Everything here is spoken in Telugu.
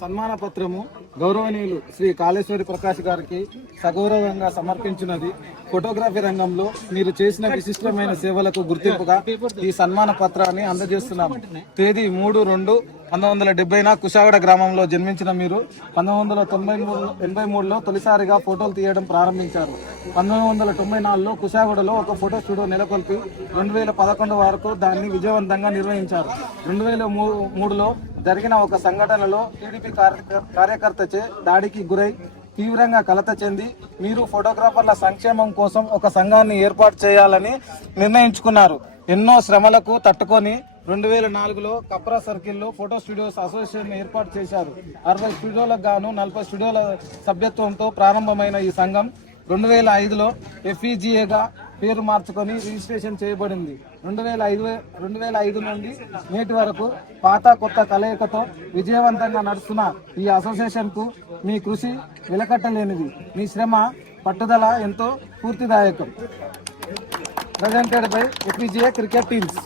సన్మాన పత్రము గౌరవనీయులు శ్రీ కాళేశ్వరి ప్రకాష్ గారికి సగౌరవంగా సమర్పించినది. ఫోటోగ్రఫీ రంగంలో మీరు చేసిన విశిష్టమైన సేవలకు గుర్తింపుగా ఈ సన్మాన పత్రాన్ని అందజేస్తున్నాము. తేదీ 3/2/1970 కుషాగడ గ్రామంలో జన్మించిన మీరు 1983లో తొలిసారిగా ఫోటోలు తీయడం ప్రారంభించారు. 1994లో కుషాగడలో ఒక ఫోటో స్టూడియో నెలకొల్పి 2011 వరకు దాన్ని విజయవంతంగా నిర్వహించారు. 2003లో జరిగిన ఒక సంఘటనలో టీడీపీ కార్యకర్తచే దాడికి గురై తీవ్రంగా కలత చెంది మీరు ఫోటోగ్రాఫర్ల సంక్షేమం కోసం ఒక సంఘాన్ని ఏర్పాటు చేయాలని నిర్ణయించుకున్నారు. ఎన్నో శ్రమలకు తట్టుకొని 2004లో కప్రా సర్కిల్లో ఫోటో స్టూడియోస్ అసోసియేషన్ ఏర్పాటు చేశారు. 60 స్టూడియోలకు గాను 40 స్టూడియోల సభ్యత్వంతో ప్రారంభమైన ఈ సంఘం 2005లో FEGAగా పేరు మార్చుకొని రిజిస్ట్రేషన్ చేయబడింది. 2005 నుండి నేటి వరకు పాత కొత్త కలయికతో విజయవంతంగా నడుస్తున్న ఈ అసోసియేషన్కు మీ కృషి వెలకట్టలేనిది. మీ శ్రమ పట్టుదల ఎంతో స్ఫూర్తిదాయకం. Presented by FEGA cricket teams.